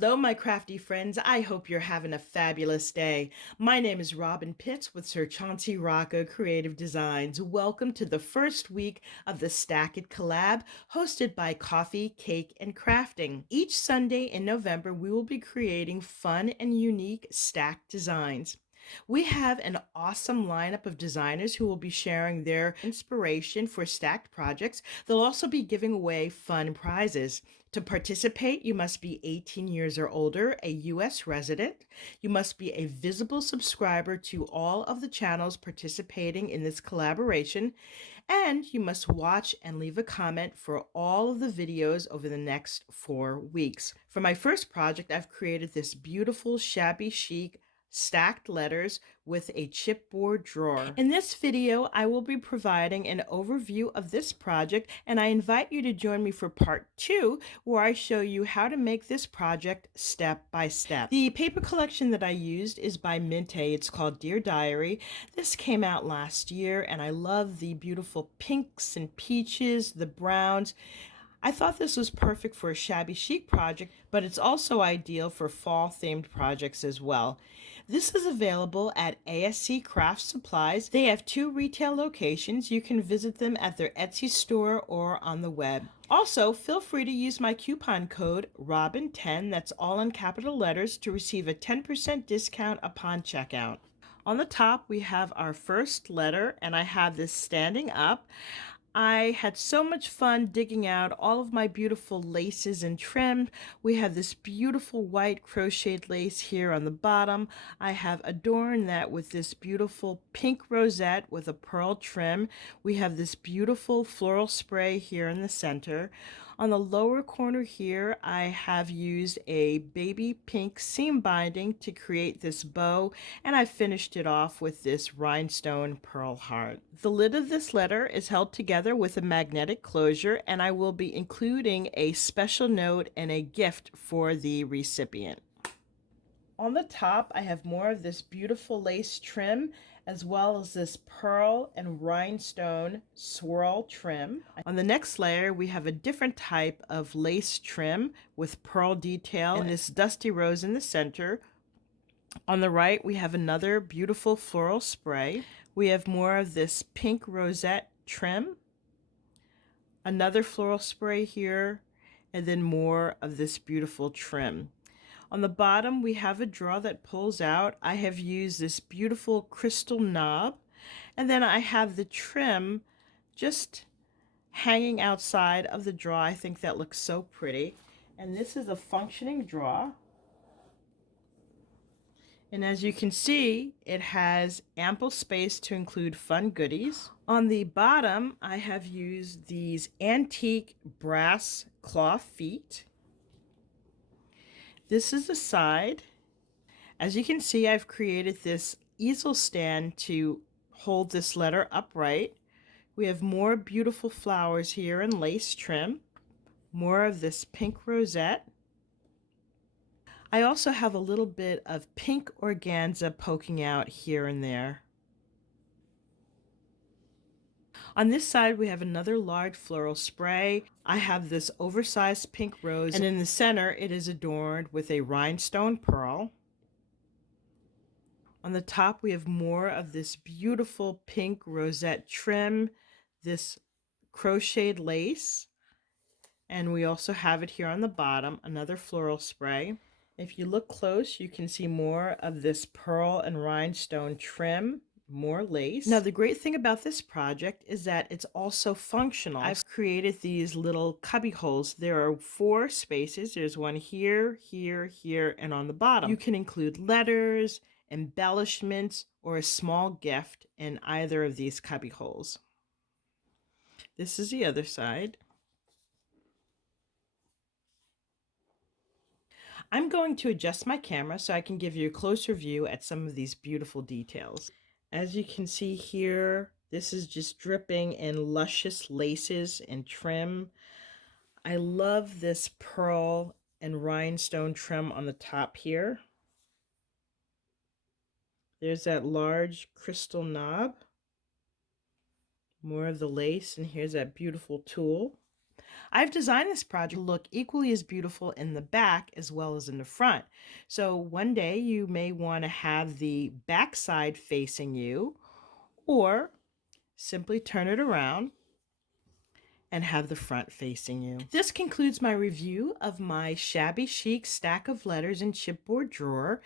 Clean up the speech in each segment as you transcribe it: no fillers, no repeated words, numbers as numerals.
Hello, my crafty friends. I hope you're having a fabulous day. My name is Robyn Pitts with Sir Chauncey Rocco Creative Designs. Welcome to the first week of the Stack It Collab, hosted by Coffee, Cake, and Crafting. Each Sunday in November, we will be creating fun and unique stacked designs. We have an awesome lineup of designers who will be sharing their inspiration for stacked projects. They'll also be giving away fun prizes. To participate, you must be 18 years or older, a U.S. resident. You must be a visible subscriber to all of the channels participating in this collaboration, and you must watch and leave a comment for all of the videos over the next 4 weeks. For my first project, I've created this beautiful shabby chic stacked letters with a chipboard drawer. In this video, I will be providing an overview of this project, and I invite you to join me for part 2, where I show you how to make this project step by step. The paper collection that I used is by Mint. It's called Dear Diary. This came out last year, and I love the beautiful pinks and peaches, the browns. I thought this was perfect for a shabby chic project, but it's also ideal for fall-themed projects as well. This is available at ASC Craft Supplies. They have 2 retail locations. You can visit them at their Etsy store or on the web. Also, feel free to use my coupon code ROBYN10, that's all in capital letters, to receive a 10% discount upon checkout. On the top, we have our first letter, and I have this standing up. I had so much fun digging out all of my beautiful laces and trim. We have this beautiful white crocheted lace here on the bottom. I have adorned that with this beautiful pink rosette with a pearl trim. We have this beautiful floral spray here in the center. On the lower corner here, I have used a baby pink seam binding to create this bow, and I finished it off with this rhinestone pearl heart. The lid of this letter is held together with a magnetic closure, and I will be including a special note and a gift for the recipient. On the top, I have more of this beautiful lace trim, as well as this pearl and rhinestone swirl trim. On the next layer, we have a different type of lace trim with pearl detail and this dusty rose in the center. On the right, we have another beautiful floral spray. We have more of this pink rosette trim, another floral spray here, and then more of this beautiful trim. On the bottom, we have a drawer that pulls out. I have used this beautiful crystal knob, and then I have the trim just hanging outside of the drawer. I think that looks so pretty. And this is a functioning drawer. And as you can see, it has ample space to include fun goodies. On the bottom, I have used these antique brass cloth feet. This is the side. As you can see, I've created this easel stand to hold this letter upright. We have more beautiful flowers here in lace trim, more of this pink rosette. I also have a little bit of pink organza poking out here and there. On this side, we have another large floral spray. I have this oversized pink rose, and in the center, it is adorned with a rhinestone pearl. On the top, we have more of this beautiful pink rosette trim, this crocheted lace, and we also have it here on the bottom, another floral spray. If you look close, you can see more of this pearl and rhinestone trim, more lace. Now, the great thing about this project is that it's also functional. I've created these little cubby holes. There are 4 spaces. There's one here, here, here, and on the bottom. You can include letters, embellishments, or a small gift in either of these cubby holes. This is the other side. I'm going to adjust my camera so I can give you a closer view at some of these beautiful details. As you can see here, this is just dripping in luscious laces and trim. I love this pearl and rhinestone trim on the top here. There's that large crystal knob. More of the lace, and here's that beautiful tulle. I've designed this project to look equally as beautiful in the back as well as in the front. So one day you may want to have the back side facing you, or simply turn it around and have the front facing you. This concludes my review of my shabby chic stack of letters in chipboard drawer.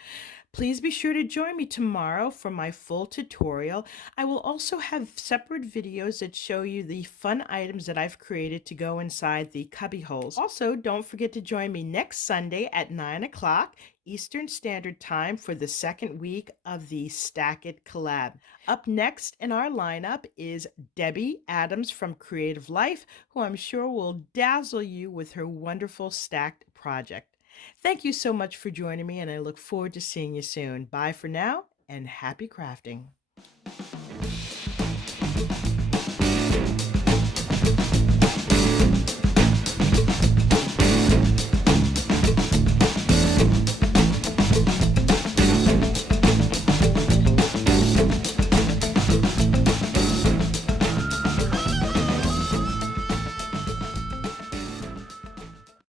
Please be sure to join me tomorrow for my full tutorial. I will also have separate videos that show you the fun items that I've created to go inside the cubby holes. Also, don't forget to join me next Sunday at 9 o'clock Eastern Standard Time for the second week of the Stack It Collab. Up next in our lineup is DeborahAdams from Creative Life, who I'm sure will dazzle you with her wonderful stacked project. Thank you so much for joining me, and I look forward to seeing you soon. Bye for now, and happy crafting.